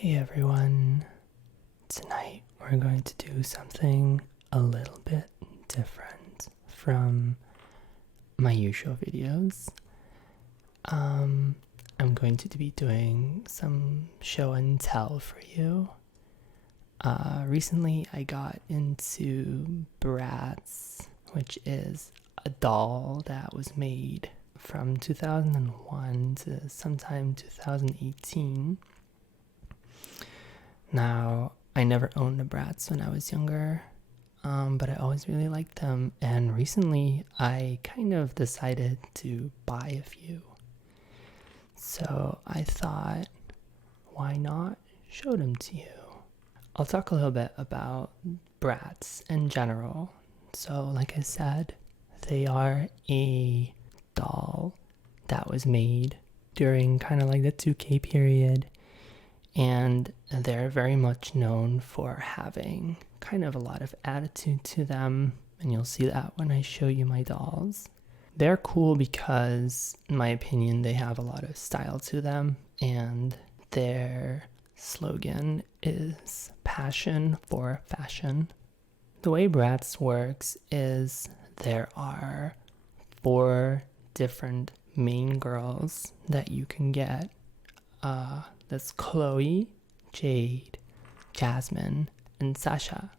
Hey everyone, tonight we're going to do something a little bit different from my usual videos. I'm going to be doing some show and tell for you. Recently I got into Bratz, which is a doll that was made from 2001 to sometime 2018. Now, I never owned a Bratz when I was younger, but I always really liked them, and recently I kind of decided to buy a few. So I thought, why not show them to you? I'll talk a little bit about Bratz in general. So like I said, they are a doll that was made during kind of like the 2K period. And they're very much known for having kind of a lot of attitude to them. And you'll see that when I show you my dolls. They're cool because, in my opinion, they have a lot of style to them. And their slogan is passion for fashion. The way Bratz works is there are 4 different main girls that you can get. That's Cloe, Jade, Jasmine, and Sasha.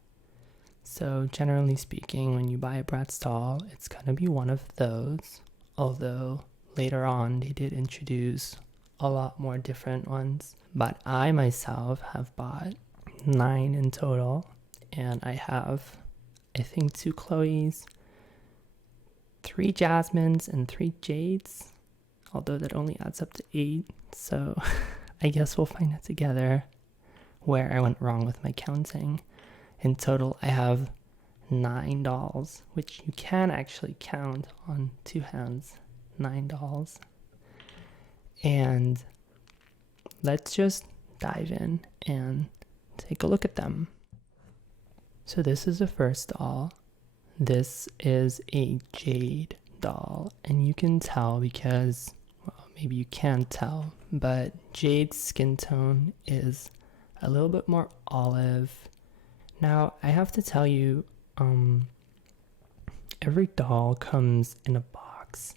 So generally speaking, when you buy a Bratz doll, it's going to be one of those. Although later on, they did introduce a lot more different ones. But I myself have bought 9 in total. And I have, I think, 2 Chloes, 3 Jasmines, and 3 Jades. Although that only adds up to 8. So I guess we'll find it together where I went wrong with my counting. In total, I have 9 dolls, which you can actually count on 2 hands. 9 dolls. And let's just dive in and take a look at them. So this is the first doll. This is a Jade doll, and you can tell because, well, maybe you can't tell, but Jade's skin tone is a little bit more olive. Now, I have to tell you, every doll comes in a box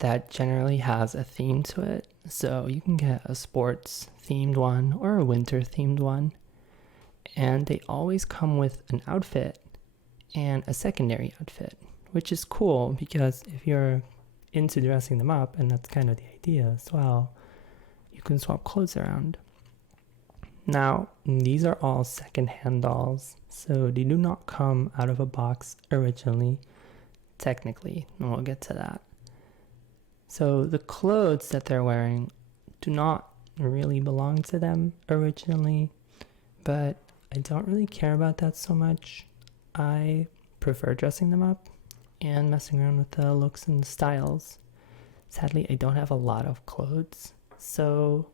that generally has a theme to it. So you can get a sports themed one or a winter themed one. And they always come with an outfit and a secondary outfit, which is cool because if you're into dressing them up, and that's kind of the idea as well, you can swap clothes around. Now, these are all second-hand dolls, so they do not come out of a box originally, technically, and we'll get to that. So the clothes that they're wearing do not really belong to them originally, but I don't really care about that so much. I prefer dressing them up and messing around with the looks and the styles. Sadly, I don't have a lot of clothes, so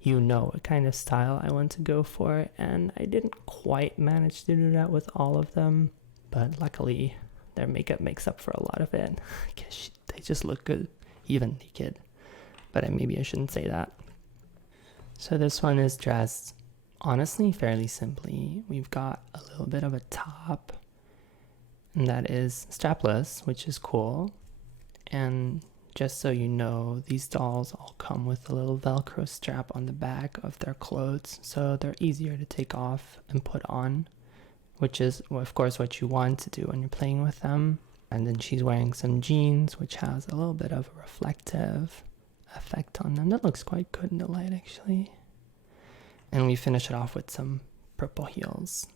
you know what kind of style I want to go for, and I didn't quite manage to do that with all of them, but luckily their makeup makes up for a lot of it. I guess they just look good, even naked, but maybe I shouldn't say that. So this one is dressed, honestly, fairly simply. We've got a little bit of a top, and that is strapless, which is cool. And just so you know, these dolls all come with a little Velcro strap on the back of their clothes, so they're easier to take off and put on, which is, of course, what you want to do when you're playing with them. And then she's wearing some jeans, which has a little bit of a reflective effect on them. That looks quite good in the light, actually. And we finish it off with some purple heels.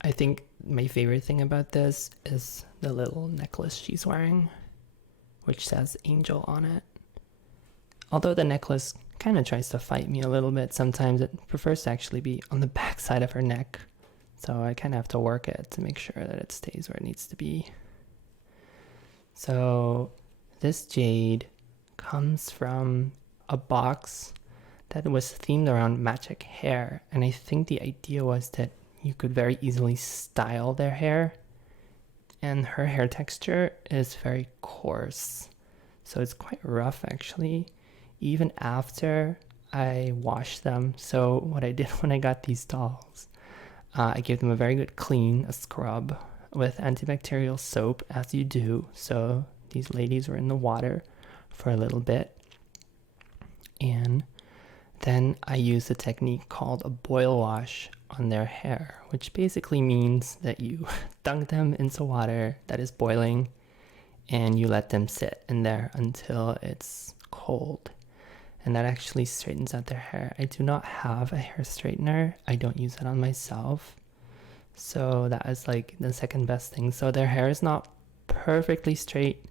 I think my favorite thing about this is the little necklace she's wearing, which says Angel on it. Although the necklace kind of tries to fight me a little bit, sometimes it prefers to actually be on the back side of her neck. So I kind of have to work it to make sure that it stays where it needs to be. So this Jade comes from a box that was themed around magic hair. And I think the idea was that you could very easily style their hair. And her hair texture is very coarse. So it's quite rough, actually. Even after I washed them. So what I did when I got these dolls, I gave them a very good clean, a scrub with antibacterial soap, as you do. So these ladies were in the water for a little bit. And then I used a technique called a boil wash on their hair, which basically means that you dunk them into water that is boiling and you let them sit in there until it's cold. And that actually straightens out their hair. I do not have a hair straightener. I don't use it on myself. So that is like the second best thing. So their hair is not perfectly straight,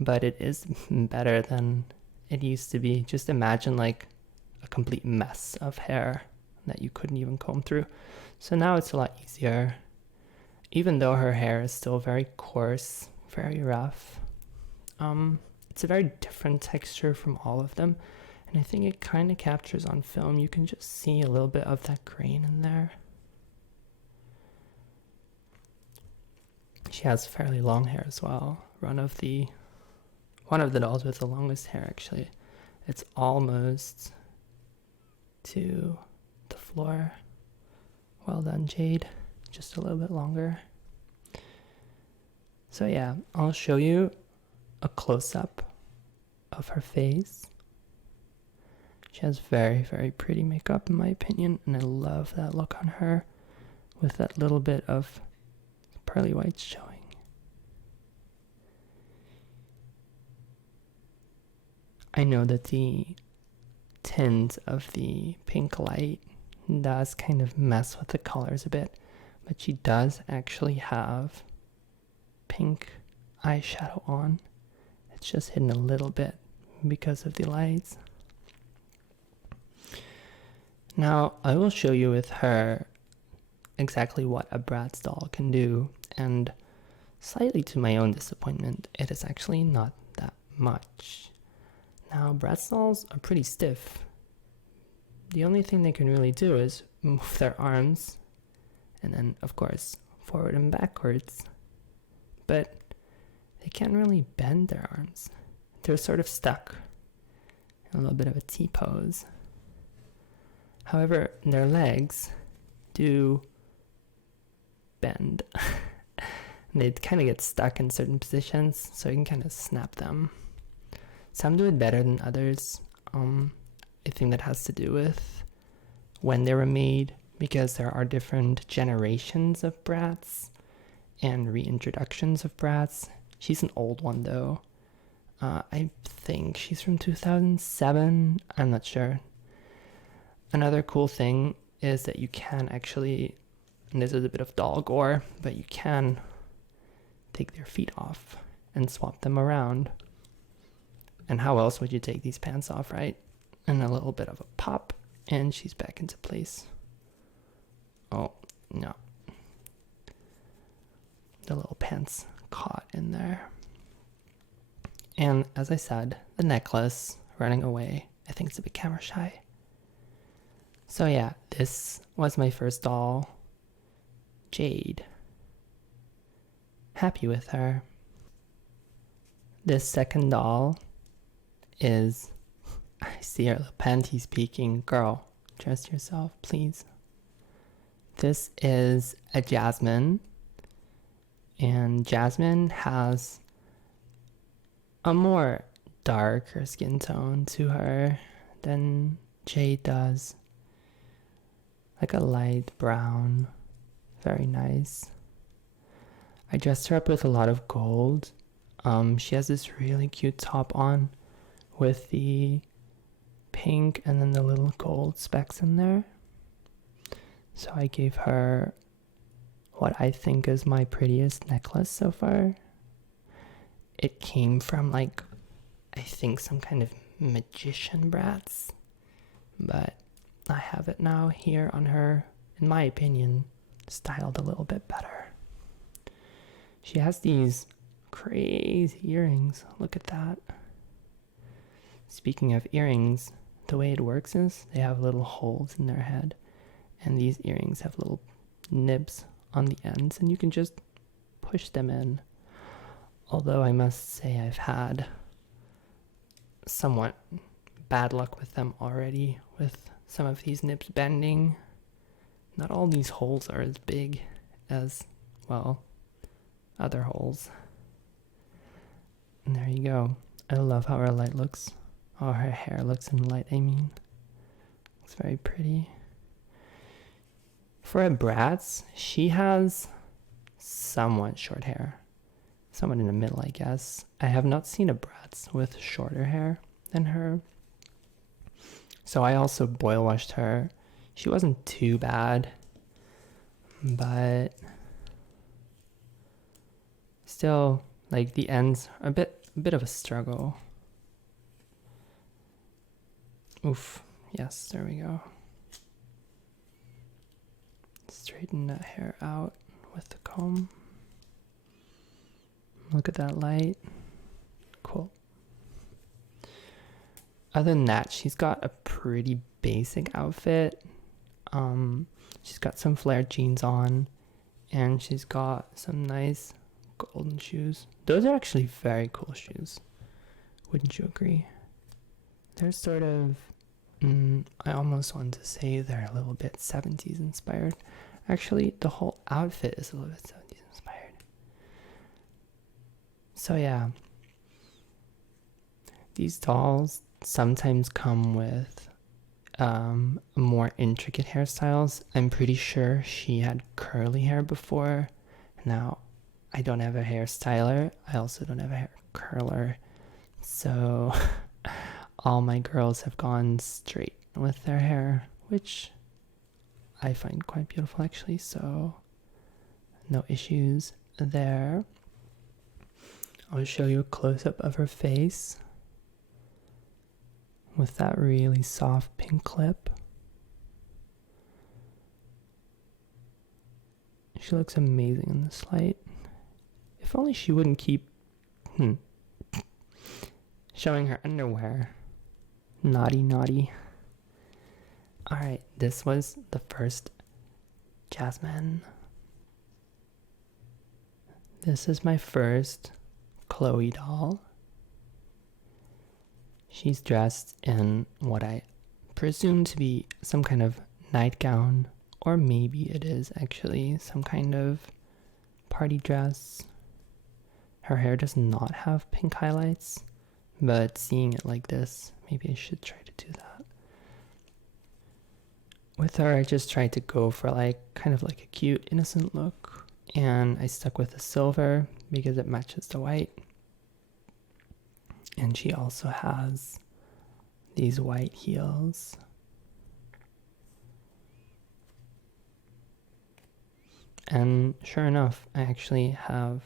but it is better than it used to be. Just imagine like a complete mess of hair that you couldn't even comb through. So now it's a lot easier, even though her hair is still very coarse, very rough. It's a very different texture from all of them, and I think it kind of captures on film. You can just see a little bit of that grain in there. She has fairly long hair as well. One of the dolls with the longest hair, actually. It's almost to the floor. Well done, Jade. Just a little bit longer. So yeah, I'll show you a close-up of her face. She has very, very pretty makeup in my opinion, and I love that look on her with that little bit of pearly whites showing. I know that the tint of the pink light does kind of mess with the colors a bit, but she does actually have pink eyeshadow on. It's just hidden a little bit because of the lights. Now I will show you with her exactly what a Bratz doll can do, and slightly to my own disappointment, it is actually not that much. Now, Bratz dolls are pretty stiff. The only thing they can really do is move their arms, and then, of course, forward and backwards. But they can't really bend their arms. They're sort of stuck in a little bit of a T-pose. However, their legs do bend. They kind of get stuck in certain positions, so you can kind of snap them. Some do it better than others. I think that has to do with when they were made, because there are different generations of Bratz and reintroductions of Bratz. She's an old one though. I think she's from 2007. I'm not sure. Another cool thing is that you can actually, and this is a bit of doll gore, but you can take their feet off and swap them around. And how else would you take these pants off, right? And a little bit of a pop, and she's back into place. Oh, no. The little pants caught in there. And as I said, the necklace running away. I think it's a bit camera shy. So yeah, this was my first doll, Jade. Happy with her. This second doll is, I see her little panties peeking. Girl, dress yourself, please. This is a Jasmine, and Jasmine has a more darker skin tone to her than Jade does. Like a light brown. Very nice. I dressed her up with a lot of gold. She has this really cute top on with the pink and then the little gold specks in there. So I gave her what I think is my prettiest necklace so far. It came from like, I think some kind of magician Bratz, but I have it now here on her, in my opinion, styled a little bit better. She has these crazy earrings. Look at that. Speaking of earrings, the way it works is they have little holes in their head, and these earrings have little nibs on the ends, and you can just push them in. Although I must say I've had somewhat bad luck with them already, with some of these nibs bending. Not all these holes are as big as, well, other holes. And there you go. I love how her light looks. Oh, her hair looks in light, I mean. It's very pretty. For a Bratz, she has somewhat short hair. Somewhat in the middle, I guess. I have not seen a Bratz with shorter hair than her. So I also boil washed her. She wasn't too bad, but still, like, the ends are a bit of a struggle. Oof. Yes, there we go. Straighten that hair out with the comb. Look at that light. Cool. Other than that, she's got a pretty basic outfit. She's got some flared jeans on, and she's got some nice golden shoes. Those are actually very cool shoes. Wouldn't you agree? They're sort of, I almost want to say they're a little bit 70s inspired. Actually, the whole outfit is a little bit 70s inspired. So yeah, these dolls sometimes come with more intricate hairstyles. I'm pretty sure she had curly hair before. Now, I don't have a hairstyler. I also don't have a hair curler. So all my girls have gone straight with their hair, which I find quite beautiful actually. So no issues there. I'll show you a close-up of her face with that really soft pink clip. She looks amazing in this light. If only she wouldn't keep showing her underwear. Naughty, naughty. Alright, this was the first Jasmine. This is my first Cloe doll. She's dressed in what I presume to be some kind of nightgown, or maybe it is actually some kind of party dress. Her hair does not have pink highlights, but seeing it like this, maybe I should try to do that. With her, I just tried to go for kind of like a cute, innocent look, and I stuck with the silver because it matches the white. And she also has these white heels. And sure enough, I actually have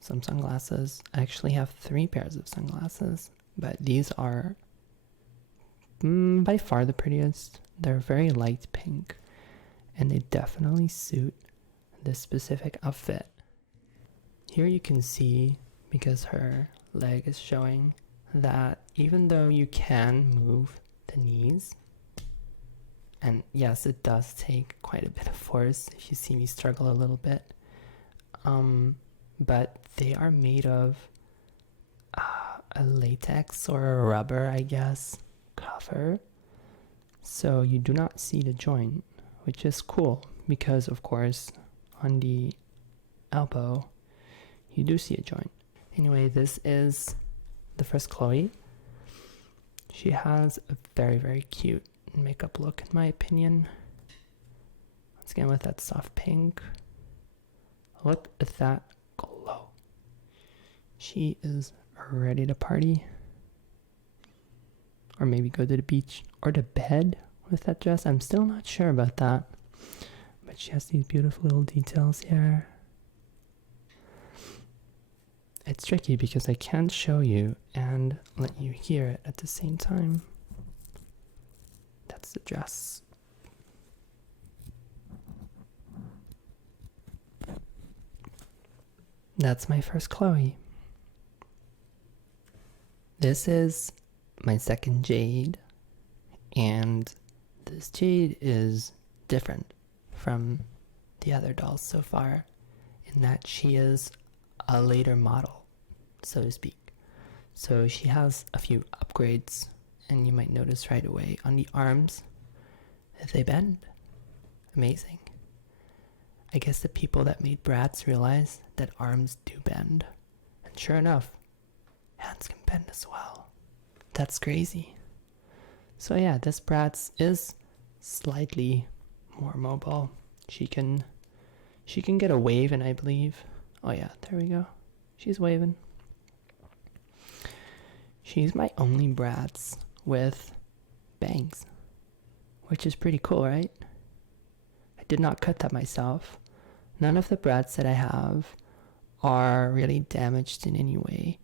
some sunglasses. I actually have 3 pairs of sunglasses, but these are by far the prettiest. They're very light pink, and they definitely suit this specific outfit. Here you can see, because her leg is showing, that even though you can move the knees, and yes, it does take quite a bit of force if you see me struggle a little bit, but they are made of a latex or a rubber, I guess, cover, so you do not see the joint, which is cool because, of course, on the elbow you do see a joint. Anyway, this is the first Cloe. She has a very, very cute makeup look, in my opinion. Once again, with that soft pink. Look at that glow. She is ready to party. Or maybe go to the beach or to bed with that dress. I'm still not sure about that. But she has these beautiful little details here. It's tricky because I can't show you and let you hear it at the same time. That's the dress. That's my first Cloe. This is my second Jade, and this Jade is different from the other dolls so far in that she is a later model, so to speak. So she has a few upgrades, and you might notice right away on the arms that they bend. Amazing. I guess the people that made Bratz realized that arms do bend. And sure enough, hands can bend as well. That's crazy. So yeah, this Bratz is slightly more mobile. She can get a wave in, I believe. Oh yeah, there we go. She's waving. She's my only Bratz with bangs, which is pretty cool, right? I did not cut that myself. None of the Bratz that I have are really damaged in any way.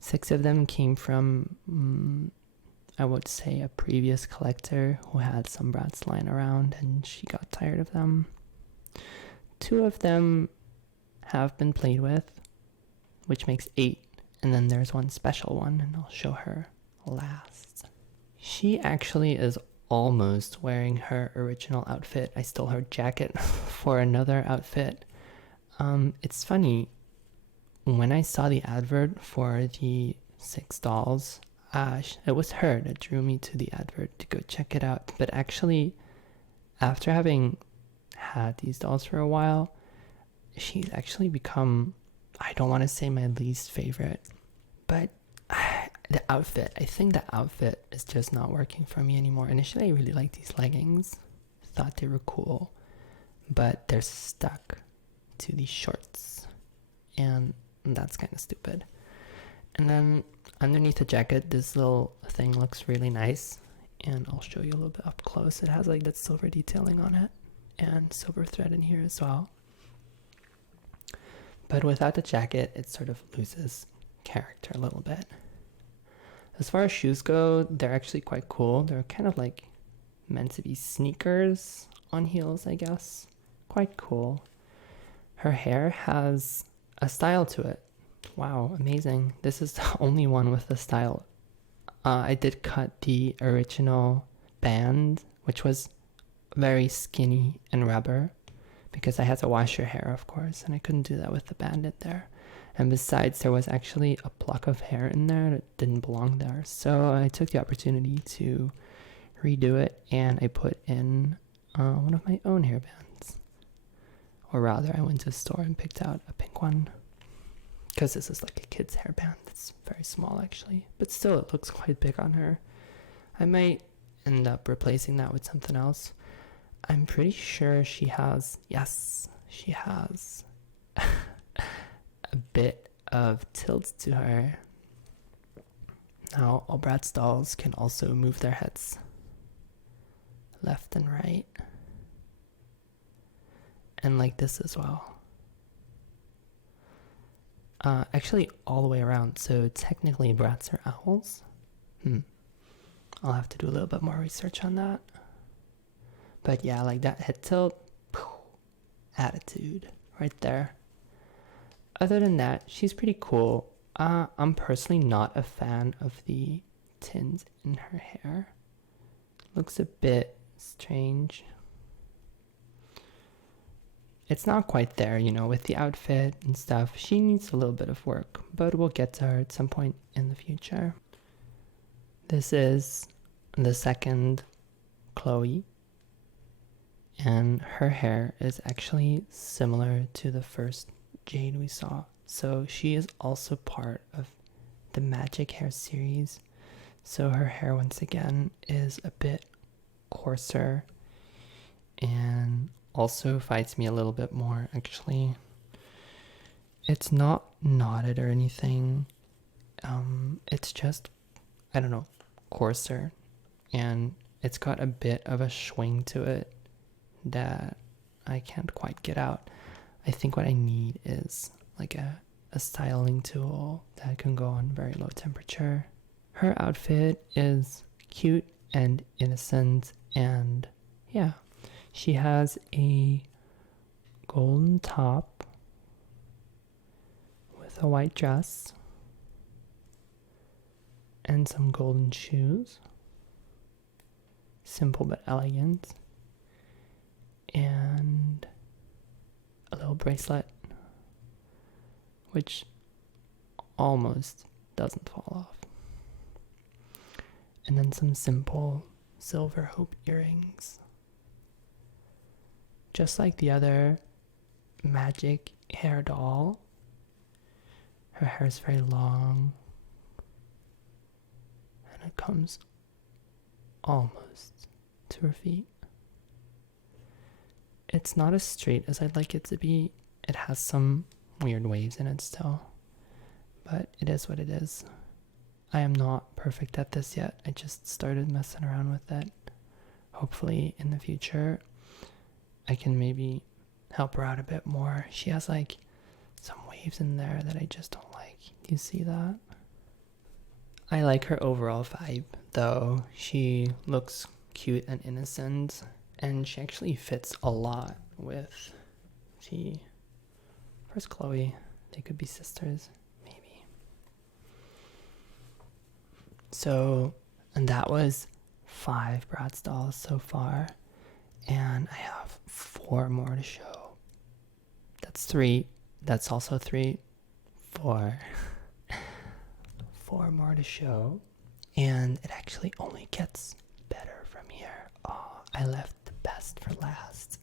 6 of them came from, I would say, a previous collector who had some Bratz lying around and she got tired of them. 2 of them have been played with, which makes 8. And then there's one special one, and I'll show her last. She actually is almost wearing her original outfit. I stole her jacket for another outfit. It's funny, when I saw the advert for the 6 dolls, it was her that drew me to the advert to go check it out. But actually, after having had these dolls for a while, she's actually become, I don't want to say my least favorite, but the outfit, I think the outfit is just not working for me anymore. Initially, I really liked these leggings, thought they were cool, but they're stuck to these shorts, and that's kind of stupid. And then underneath the jacket, this little thing looks really nice, and I'll show you a little bit up close. It has like that silver detailing on it, and silver thread in here as well. But without the jacket, it sort of loses character a little bit. As far as shoes go, they're actually quite cool. They're kind of like meant to be sneakers on heels, I guess. Quite cool. Her hair has a style to it. Wow, amazing. This is the only one with the style. I did cut the original band, which was very skinny and rubber, because I had to wash her hair, of course, and I couldn't do that with the bandit there. And besides, there was actually a block of hair in there that didn't belong there. So I took the opportunity to redo it, and I put in one of my own hairbands. Or rather, I went to a store and picked out a pink one, because this is like a kid's hairband. It's very small, actually. But still, it looks quite big on her. I might end up replacing that with something else. I'm pretty sure she has, yes, she has a bit of tilt to her. Now, all Bratz dolls can also move their heads left and right. And like this as well. Actually, all the way around. So technically, Bratz are owls. I'll have to do a little bit more research on that. But yeah, like that head tilt, attitude right there. Other than that, she's pretty cool. I'm personally not a fan of the tins in her hair. Looks a bit strange. It's not quite there, you know, with the outfit and stuff. She needs a little bit of work, but we'll get to her at some point in the future. This is the second Cloe, and her hair is actually similar to the first Jade we saw. So she is also part of the Magic Hair series. So her hair, once again, is a bit coarser and also fights me a little bit more, actually. It's not knotted or anything. It's just, I don't know, coarser. And it's got a bit of a swing to it that I can't quite get out. I think what I need is like a styling tool that can go on very low temperature. Her outfit is cute and innocent, and yeah, she has a golden top with a white dress and some golden shoes. Simple but elegant. And a little bracelet, which almost doesn't fall off. And then some simple silver hoop earrings. Just like the other magic hair doll, her hair is very long and it comes almost to her feet. It's not as straight as I'd like it to be. It has some weird waves in it still, but it is what it is. I am not perfect at this yet. I just started messing around with it. Hopefully in the future I can maybe help her out a bit more. She has like some waves in there that I just don't like. Do you see that? I like her overall vibe though. She looks cute and innocent, and she actually fits a lot with where's Cloe? They could be sisters, maybe. So, and that was 5 Bratz dolls so far, and I have 4 more to show. That's 3. That's also 3. 4. 4 more to show, and it actually only gets better from here. Oh, I left the best for last.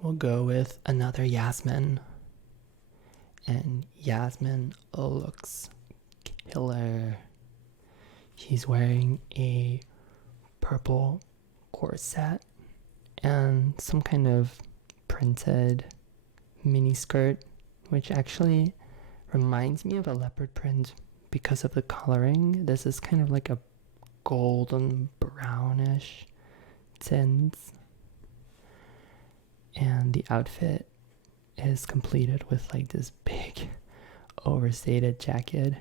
We'll go with another Yasmin, and Yasmin looks killer. She's wearing a purple corset and some kind of printed mini skirt, which actually reminds me of a leopard print because of the coloring. This is kind of like a golden brownish tint, and the outfit is completed with like this big overstated jacket.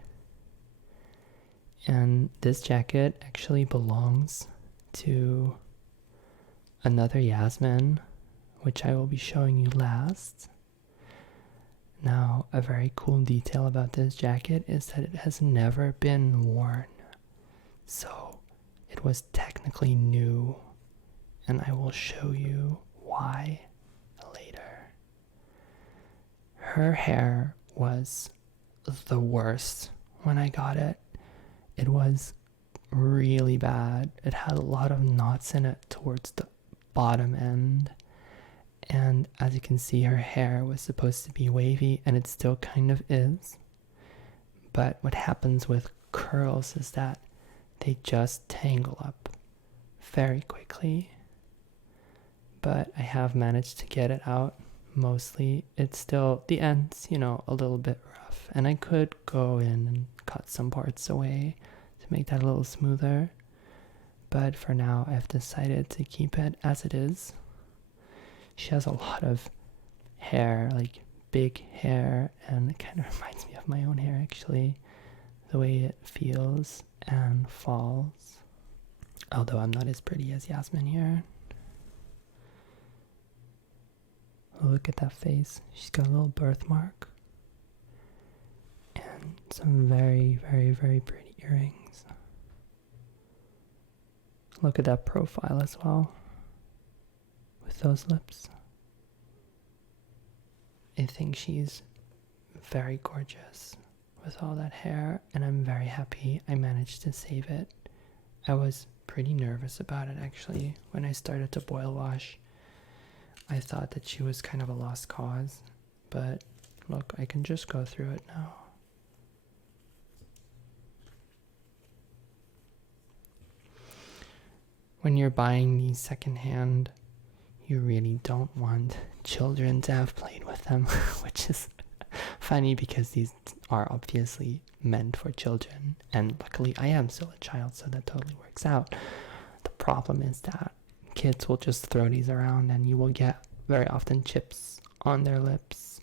And this jacket actually belongs to another Yasmin, which I will be showing you last. Now, a very cool detail about this jacket is that it has never been worn. So, it was technically new, and I will show you why later. Her hair was the worst when I got it. It was really bad. It had a lot of knots in it towards the bottom end. And as you can see, her hair was supposed to be wavy, and it still kind of is. But what happens with curls is that they just tangle up very quickly. But I have managed to get it out mostly. It's still, the ends, a little bit rough. And I could go in and cut some parts away to make that a little smoother. But for now, I've decided to keep it as it is. She has a lot of hair, like big hair, and it kind of reminds me of my own hair actually, the way it feels and falls. Although I'm not as pretty as Yasmin here. Look at that face. She's got a little birthmark. And some very, very, very pretty earrings. Look at that profile as well. With those lips. I think she's very gorgeous with all that hair, and I'm very happy I managed to save it. I was pretty nervous about it actually. When I started to boil wash, I thought that she was kind of a lost cause, but look, I can just go through it now. When you're buying these secondhand, you really don't want children to have played with them, which is funny because these are obviously meant for children, and luckily I am still a child, so that totally works out. The problem is that kids will just throw these around, and you will get very often chips on their lips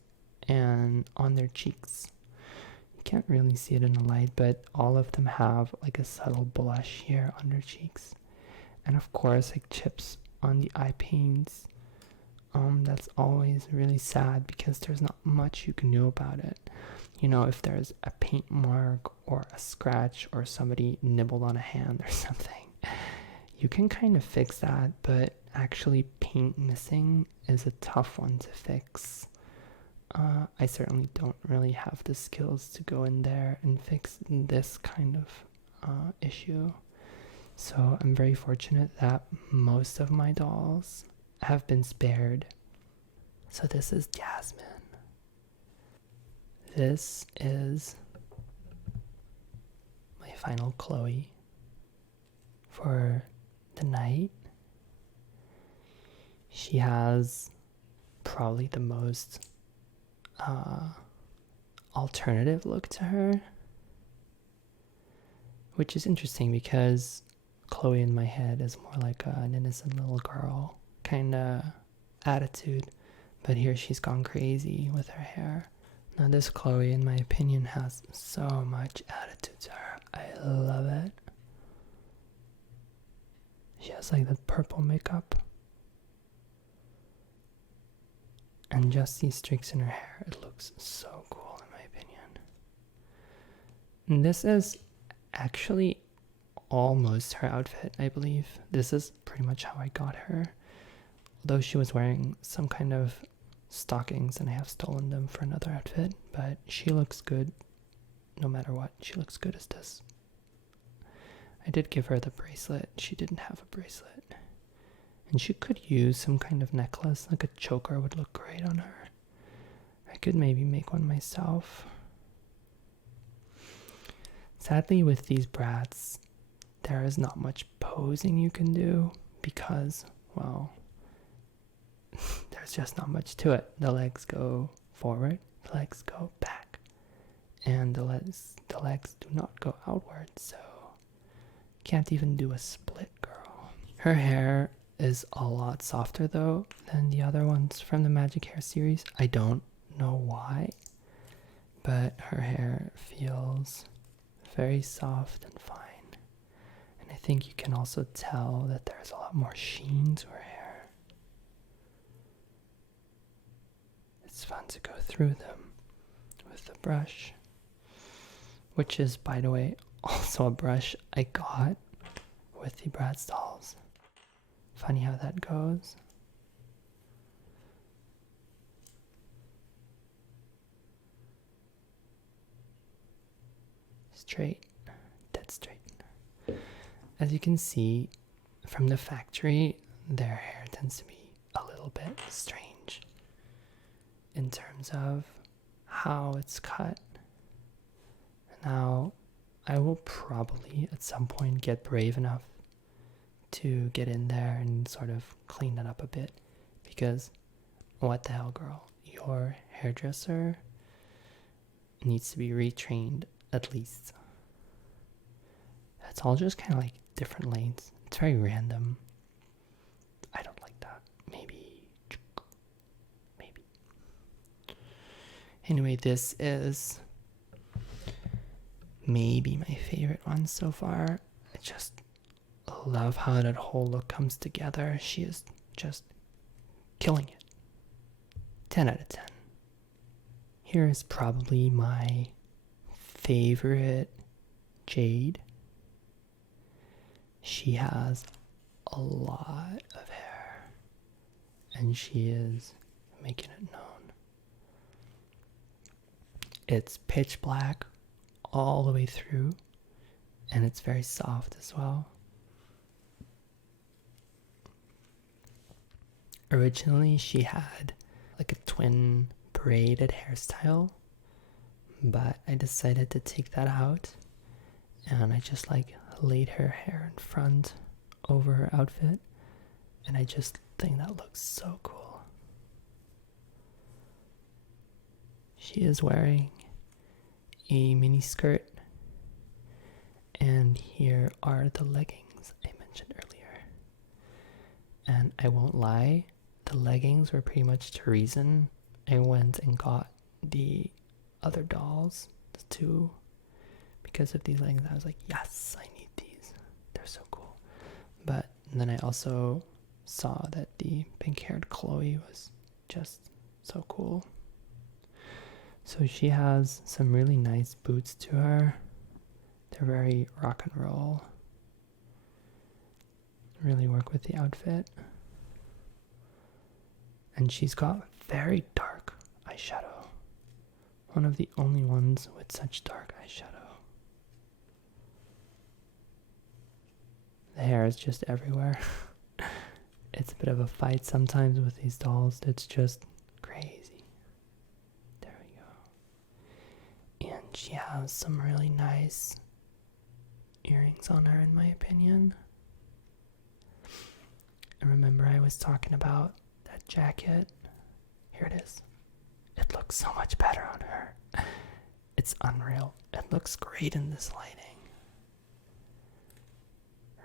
and on their cheeks. You can't really see it in the light, but all of them have like a subtle blush here on their cheeks, and of course like chips on the eye paints. That's always really sad because there's not much you can do about it. If there's a paint mark or a scratch or somebody nibbled on a hand or something, you can kind of fix that, but actually paint missing is a tough one to fix. I certainly don't really have the skills to go in there and fix this kind of issue. So I'm very fortunate that most of my dolls have been spared. So this is Jasmine. This is my final Chloe for the night. She has probably the most alternative look to her, which is interesting because Chloe in my head is more like an innocent little girl kind of attitude, but here she's gone crazy with her hair. Now this Chloe, in my opinion, has so much attitude to her. I love it. She has like the purple makeup and just these streaks in her hair. It looks so cool in my opinion. And this is actually almost her outfit, I believe. This is pretty much how I got her. Although she was wearing some kind of stockings and I have stolen them for another outfit, but she looks good no matter what. She looks good as this. I did give her the bracelet. She didn't have a bracelet. And she could use some kind of necklace, like a choker would look great on her. I could maybe make one myself. Sadly, with these Bratz, there is not much posing you can do because, well, there's just not much to it. The legs go forward, the legs go back, and the legs do not go outward, so can't even do a split, girl. Her hair is a lot softer though than the other ones from the Magic Hair series. I don't know why, but her hair feels very soft and fine. And I think you can also tell that there's a lot more sheen to her hair. It's fun to go through them with the brush, which is, by the way, also a brush I got with the Bratz dolls. Funny how that goes. Straight, dead straight. As you can see from the factory, their hair tends to be a little bit strange in terms of how it's cut. Now, I will probably at some point get brave enough to get in there and sort of clean that up a bit, because what the hell, girl, your hairdresser needs to be retrained at least. It's all just kind of like different lanes. It's very random. I don't like that. Maybe. Anyway, this is maybe my favorite one so far. I just love how that whole look comes together. She is just killing it. 10 out of 10. Here is probably my favorite Jade. She has a lot of hair and she is making it known. It's pitch black all the way through and it's very soft as well. Originally she had like a twin braided hairstyle, but I decided to take that out and I just like laid her hair in front over her outfit, and I just think that looks so cool. She is wearing a mini skirt, and here are the leggings I mentioned earlier. And I won't lie, the leggings were pretty much the reason I went and got the other dolls, the two, because of these leggings. I was like, yes, I need these. They're so cool. But then I also saw that the pink-haired Chloe was just so cool. So she has some really nice boots to her. They're very rock and roll. Really work with the outfit. And she's got very dark eyeshadow. One of the only ones with such dark eyeshadow. The hair is just everywhere. It's a bit of a fight sometimes with these dolls. It's just crazy. There we go. And she has some really nice earrings on her, in my opinion. And remember, I was talking about that jacket. Here it is. It looks so much better on her. It's unreal. It looks great in this lighting.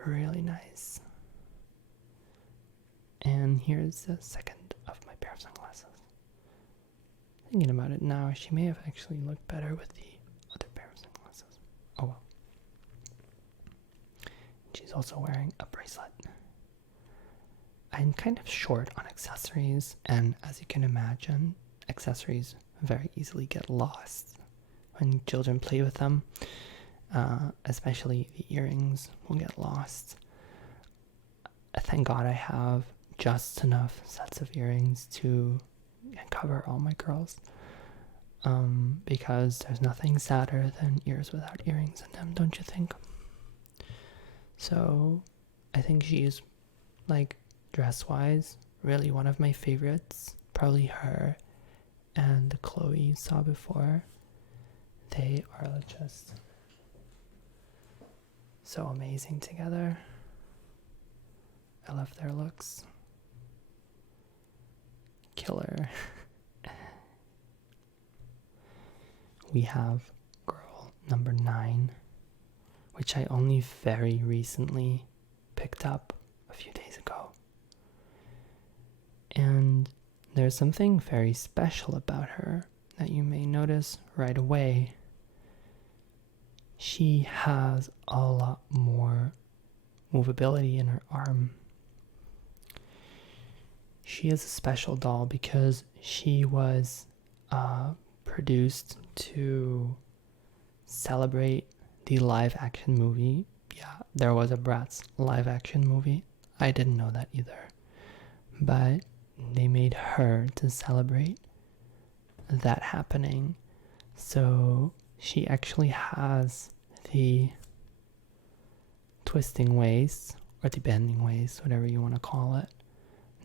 Really nice. And here's the second of my pair of sunglasses. Thinking about it now, she may have actually looked better with the other pair of sunglasses. Oh well. She's also wearing a bracelet. I'm kind of short on accessories, and as you can imagine, accessories very easily get lost when children play with them. Especially the earrings will get lost. Thank God I have just enough sets of earrings to cover all my girls. Because there's nothing sadder than ears without earrings in them, don't you think? So I think she is, like, dress-wise, really one of my favorites. Probably her and the Cloe you saw before. They are just so amazing together. I love their looks. Killer. We have girl number 9, which I only very recently picked up a few days ago. And there's something very special about her that you may notice right away. She has a lot more movability in her arm. She is a special doll because she was produced to celebrate the live action movie. Yeah, there was a Bratz live action movie. I didn't know that either. But they made her to celebrate that happening. So she actually has the twisting waist, or the bending waist, whatever you want to call it,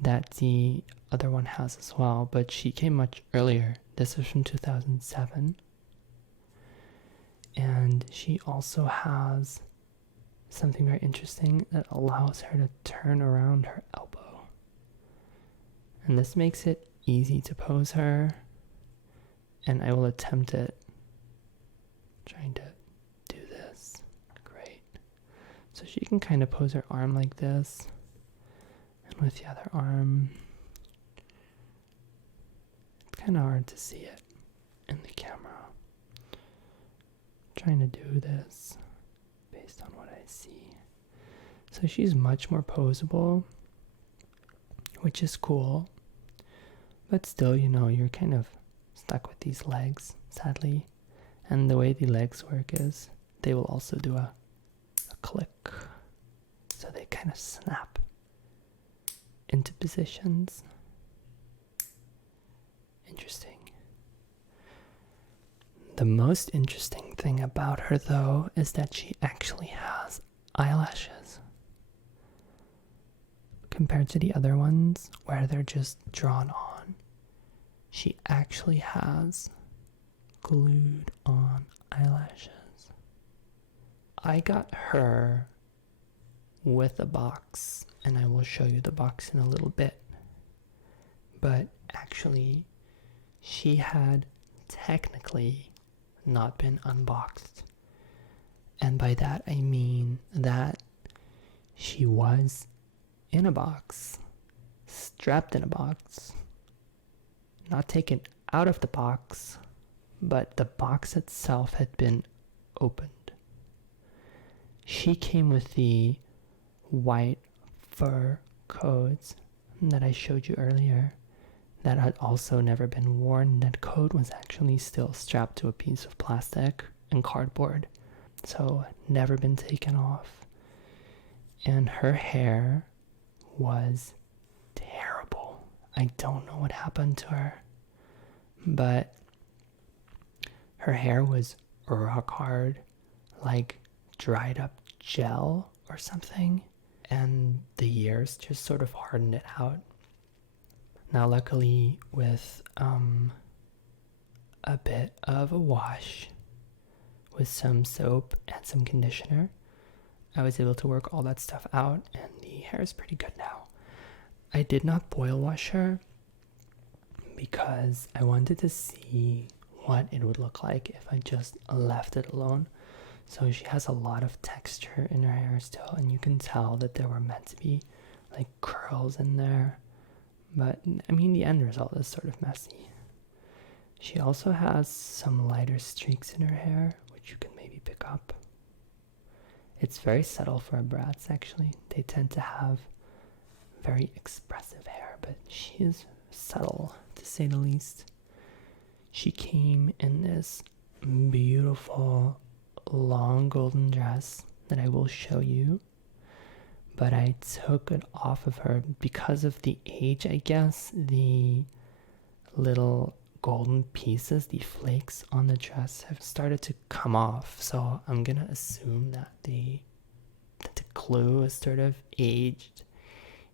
that the other one has as well, but she came much earlier. This is from 2007. And she also has something very interesting that allows her to turn around her elbow. And this makes it easy to pose her. And I will attempt it. Trying to do this. Great. So she can kind of pose her arm like this. And with the other arm, it's kind of hard to see it in the camera. Trying to do this based on what I see. So she's much more posable, which is cool. But still, you know, you're kind of stuck with these legs, sadly. And the way the legs work is they will also do a click. So they kind of snap into positions. Interesting. The most interesting thing about her, though, is that she actually has eyelashes. Compared to the other ones, where they're just drawn on, she actually has glued on eyelashes. I got her with a box, and I will show you the box in a little bit. But actually, she had technically not been unboxed. And by that I mean that she was in a box, strapped in a box, not taken out of the box, but the box itself had been opened. She came with the white fur coats that I showed you earlier that had also never been worn. That coat was actually still strapped to a piece of plastic and cardboard, so never been taken off. And her hair was terrible. I don't know what happened to her, but her hair was rock hard, like dried up gel or something. and the years just sort of hardened it out. Now luckily with a bit of a wash with some soap and some conditioner, I was able to work all that stuff out, and the hair is pretty good now. I did not boil wash her because I wanted to see what it would look like if I just left it alone. So she has a lot of texture in her hair still, and you can tell that there were meant to be like curls in there. But I mean, the end result is sort of messy. She also has some lighter streaks in her hair, which you can maybe pick up. It's very subtle for a Bratz, actually. They tend to have very expressive hair, but she is subtle, to say the least. She came in this beautiful long golden dress that I will show you, but I took it off of her because of the age, I guess. The little golden pieces, the flakes on the dress, have started to come off, so I'm gonna assume that the Cloe is sort of aged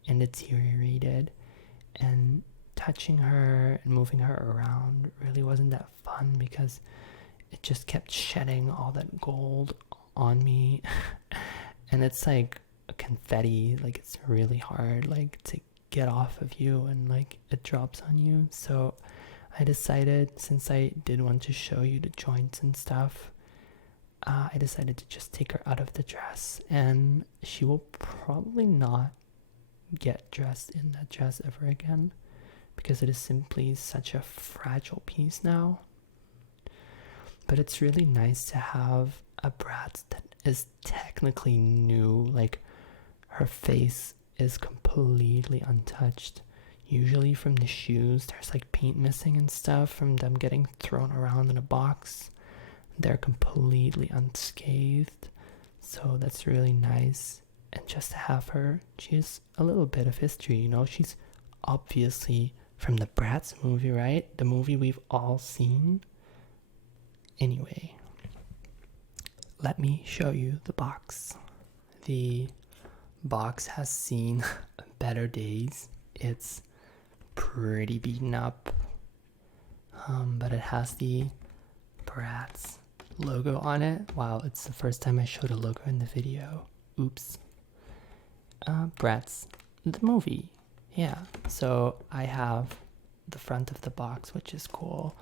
and deteriorated, and touching her and moving her around really wasn't that fun because it just kept shedding all that gold on me. And it's like a confetti, like it's really hard like to get off of you, and like it drops on you. So I decided, since I did want to show you the joints and stuff, I decided to just take her out of the dress, and she will probably not get dressed in that dress ever again because it is simply such a fragile piece now. But it's really nice to have a Bratz that is technically new. Like, her face is completely untouched. Usually from the shoes, there's like paint missing and stuff from them getting thrown around in a box. They're completely unscathed, so that's really nice. And just to have her, she's a little bit of history, you know. She's obviously from the Bratz movie, right? The movie we've all seen. Anyway, let me show you the box. The box has seen better days. It's pretty beaten up, but it has the Bratz logo on it. Wow, it's the first time I showed a logo in the video. Oops. Bratz, the movie. Yeah, so I have the front of the box, which is cool.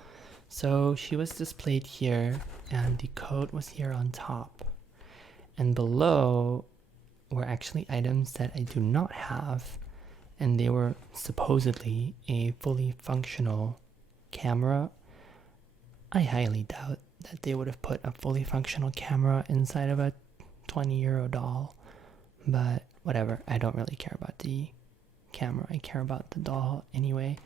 So she was displayed here, and the coat was here on top. And below were actually items that I do not have, and they were supposedly a fully functional camera. I highly doubt that they would have put a fully functional camera inside of a 20-euro doll, but whatever. I don't really care about the camera. I care about the doll anyway.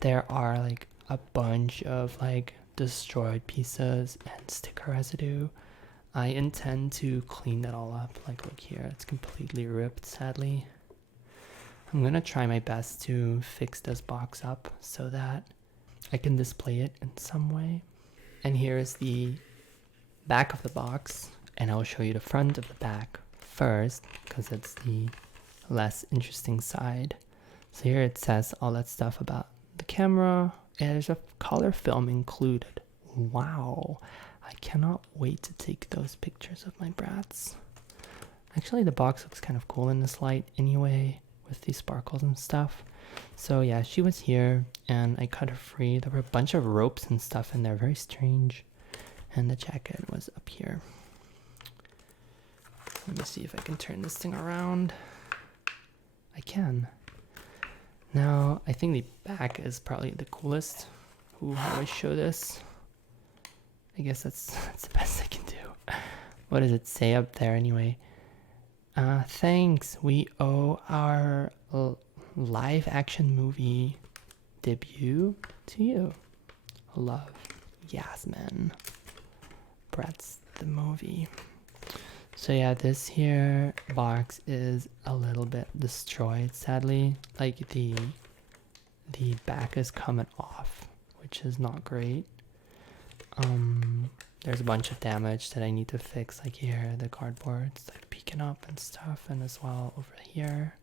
There are like a bunch of like destroyed pieces and sticker residue. I intend to clean that all up. Like, look here, it's completely ripped, sadly. I'm gonna try my best to fix this box up so that I can display it in some way. And here is the back of the box, and I will show you the front of the back first because it's the less interesting side. So here it says all that stuff about the camera, and there's a color film included. Wow, I cannot wait to take those pictures of my Bratz. Actually, the box looks kind of cool in this light anyway, with these sparkles and stuff. So yeah, she was here, and I cut her free. There were a bunch of ropes and stuff in there, very strange. And the jacket was up here. Let me see if I can turn this thing around. I can. Now, I think the back is probably the coolest. Ooh, how do I show this? I guess that's the best I can do. What does it say up there anyway? Thanks. We owe our live action movie debut to you. Love, Yasmin. Bratz the movie. So yeah, this here box is a little bit destroyed, sadly. Like the back is coming off, which is not great. There's a bunch of damage that I need to fix, like here, the cardboard's like peeking up and stuff, and as well over here.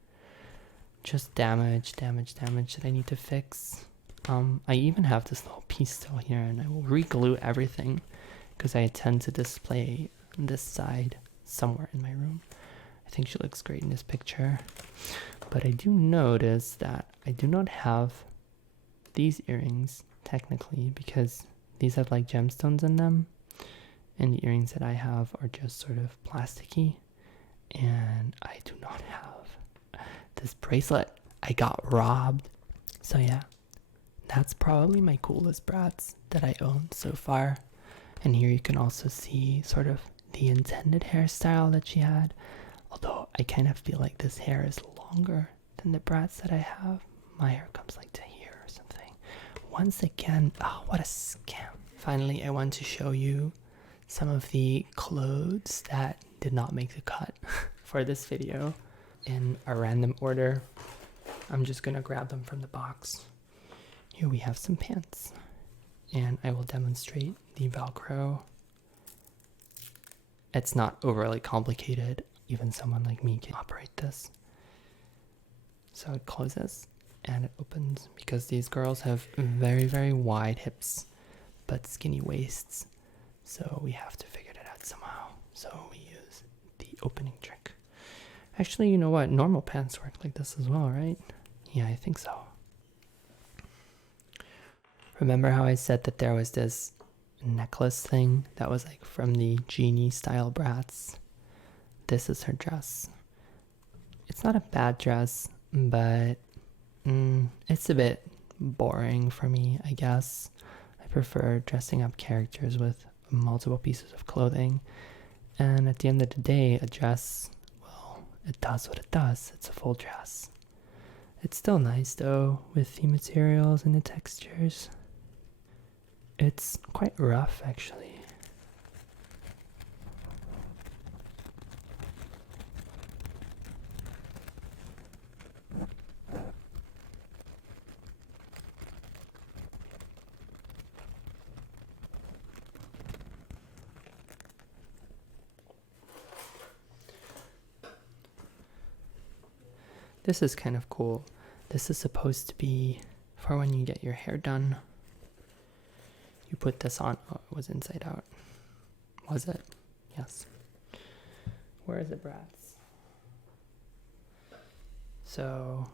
Just damage that I need to fix. I even have this little piece still here, and I will re-glue everything because I intend to display this side somewhere in my room. I think she looks great in this picture. But I do notice that I do not have these earrings technically because these have like gemstones in them, and the earrings that I have are just sort of plasticky, and I do not have this bracelet. I got robbed. So yeah, that's probably my coolest Bratz that I own so far. And here you can also see sort of the intended hairstyle that she had, although I kind of feel like this hair is longer than the Bratz that I have. My hair comes like to here or something. Once again, oh, what a scam. Finally, I want to show you some of the clothes that did not make the cut for this video in a random order. I'm just gonna grab them from the box. Here we have some pants, and I will demonstrate the Velcro. It's not overly complicated. Even someone like me can operate this. So it closes and it opens because these girls have very, very wide hips but skinny waists. So we have to figure it out somehow. So we use the opening trick. Actually, you know what? Normal pants work like this as well, right? Yeah, I think so. Remember how I said that there was this necklace thing that was like from the Genie style Bratz? This is her dress. It's not a bad dress, but it's a bit boring for me, I guess. I prefer dressing up characters with multiple pieces of clothing. And at the end of the day, a dress, well, it does what it does. It's a full dress. It's still nice though, with the materials and the textures. It's quite rough actually. This is kind of cool. This is supposed to be for when you get your hair done. You put this on. Oh, it was inside out. Was it? Yes. Where is it, Bratz? So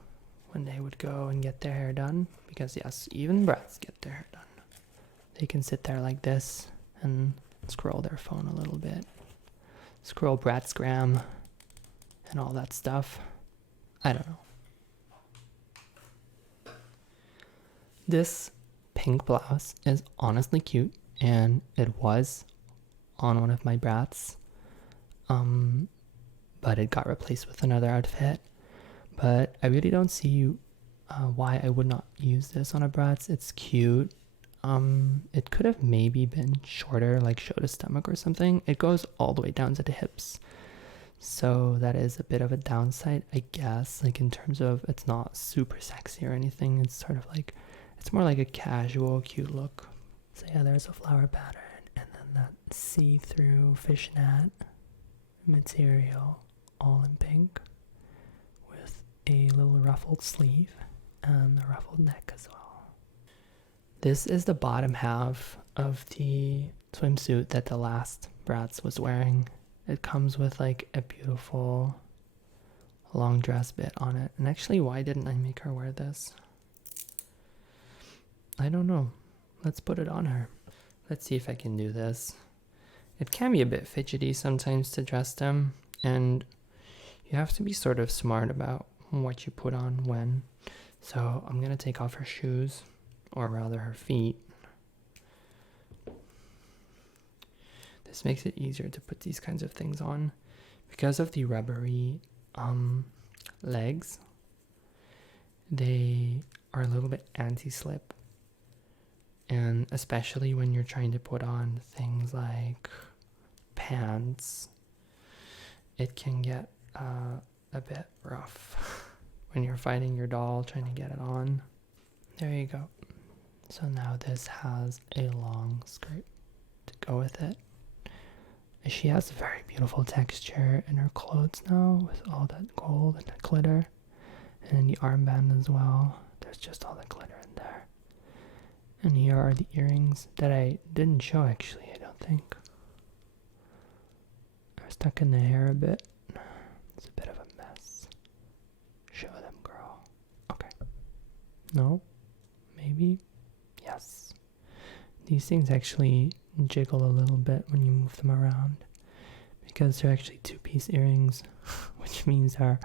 when they would go and get their hair done, because yes, even Bratz get their hair done, they can sit there like this and scroll their phone a little bit. Scroll Bratzgram and all that stuff. I don't know. This pink blouse is honestly cute, and it was on one of my Bratz, but it got replaced with another outfit. But I really don't see why I would not use this on a Bratz. It's cute. It could have maybe been shorter, like showed a stomach or something. It goes all the way down to the hips. So that is a bit of a downside, I guess, like in terms of it's not super sexy or anything. It's sort of like, it's more like a casual, cute look. So yeah, there's a flower pattern and then that see-through fishnet material, all in pink, with a little ruffled sleeve and the ruffled neck as well. This is the bottom half of the swimsuit that the last Bratz was wearing. It comes with like a beautiful long dress bit on it. And actually, why didn't I make her wear this? I don't know. Let's put it on her. Let's see if I can do this. It can be a bit fidgety sometimes to dress them, and you have to be sort of smart about what you put on when. So I'm gonna take off her shoes, or rather her feet. This makes it easier to put these kinds of things on because of the rubbery legs. They are a little bit anti-slip, and especially when you're trying to put on things like pants, it can get a bit rough when you're fighting your doll trying to get it on. There you go. So now this has a long skirt. go with it. She has a very beautiful texture in her clothes now with all that gold and the glitter. And in the armband as well. There's just all the glitter in there. And here are the earrings that I didn't show actually, I don't think. They're stuck in the hair a bit. It's a bit of a mess. Show them, girl. Okay. No? Maybe? Yes. These things actually jiggle a little bit when you move them around because they're actually two-piece earrings, which means they're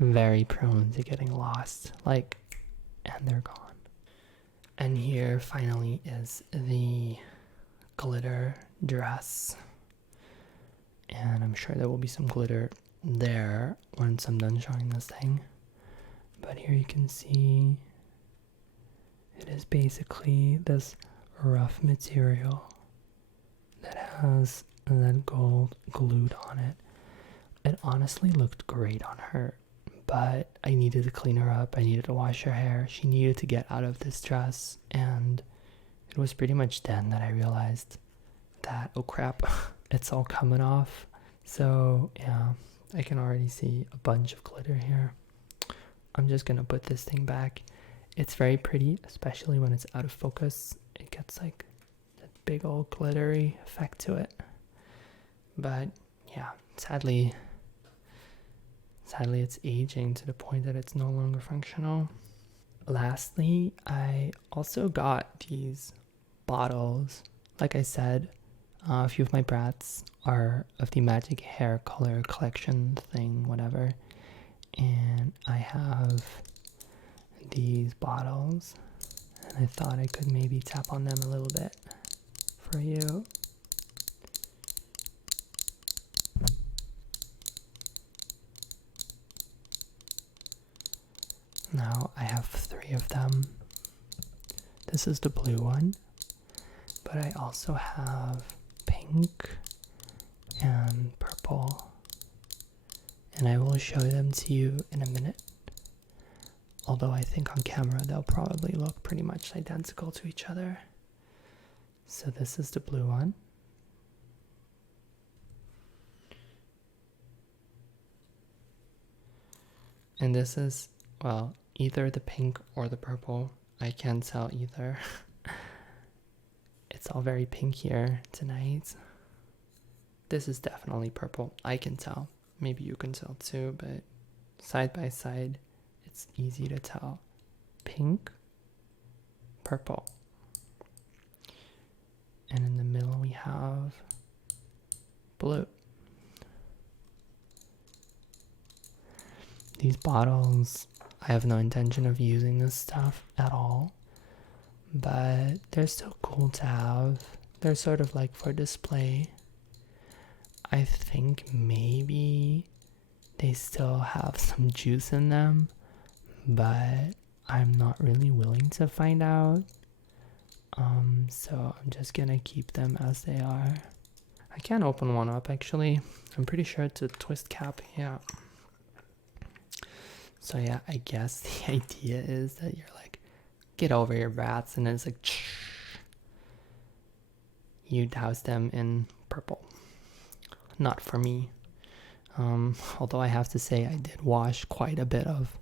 very prone to getting lost, and they're gone. And here finally is the glitter dress, and I'm sure there will be some glitter there once I'm done showing this thing, but here you can see it is basically this rough material that has that gold glued on it. It honestly looked great on her, but I needed to clean her up. I needed to wash her hair. She needed to get out of this dress, and it was pretty much then that I realized that, oh crap, it's all coming off. So yeah, I can already see a bunch of glitter here. I'm just gonna put this thing back. It's very pretty, especially when it's out of focus. It gets like that big old glittery effect to it. But yeah, sadly it's aging to the point that it's no longer functional. Lastly, I also got these bottles. Like I said, a few of my Bratz are of the Magic Hair Color Collection thing, whatever. And I have these bottles, and I thought I could maybe tap on them a little bit for you. Now I have 3 of them. This is the blue one, but I also have pink and purple, and I will show them to you in a minute. Although I think on camera they'll probably look pretty much identical to each other. So this is the blue one. And this is, well, either the pink or the purple. I can't tell either. It's all very pink here tonight. This is definitely purple. I can tell. Maybe you can tell too, but side by side, it's easy to tell. Pink, purple. And in the middle we have blue. These bottles, I have no intention of using this stuff at all, but they're still cool to have. They're sort of like for display. I think maybe they still have some juice in them, but I'm not really willing to find out. So I'm just gonna keep them as they are. I can open one up actually. I'm pretty sure it's a twist cap, yeah. So yeah, I guess the idea is that you're like, get over your Bratz, and then it's like, you douse them in purple. Not for me. Although I have to say I did wash quite a bit of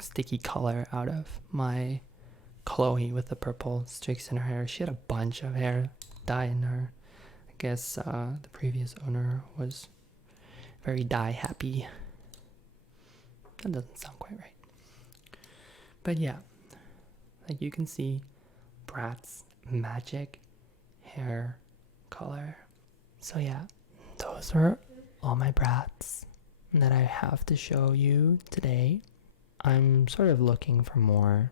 sticky color out of my Cloe with the purple streaks in her hair. She had a bunch of hair dye in her. I guess the previous owner was very dye happy. That doesn't sound quite right. But yeah, like you can see, Bratz Magic Hair Color. So yeah, those are all my Bratz that I have to show you today. I'm sort of looking for more.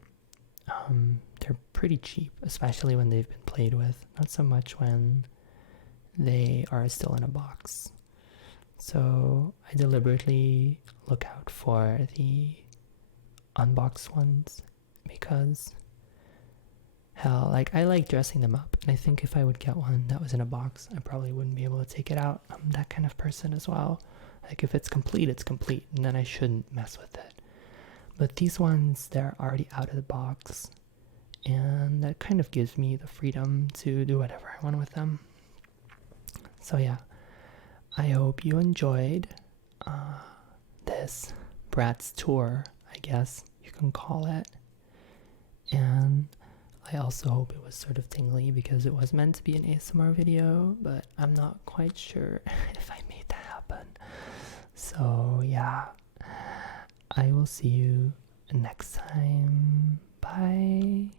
They're pretty cheap, especially when they've been played with. Not so much when they are still in a box. So I deliberately look out for the unboxed ones because hell, like I like dressing them up, and I think if I would get one that was in a box, I probably wouldn't be able to take it out. I'm that kind of person as well. Like if it's complete, it's complete, and then I shouldn't mess with it. But these ones, they're already out of the box, and that kind of gives me the freedom to do whatever I want with them. So yeah, I hope you enjoyed this Bratz tour, I guess you can call it. And I also hope it was sort of tingly because it was meant to be an ASMR video, but I'm not quite sure if I made that happen. So yeah, I will see you next time. Bye.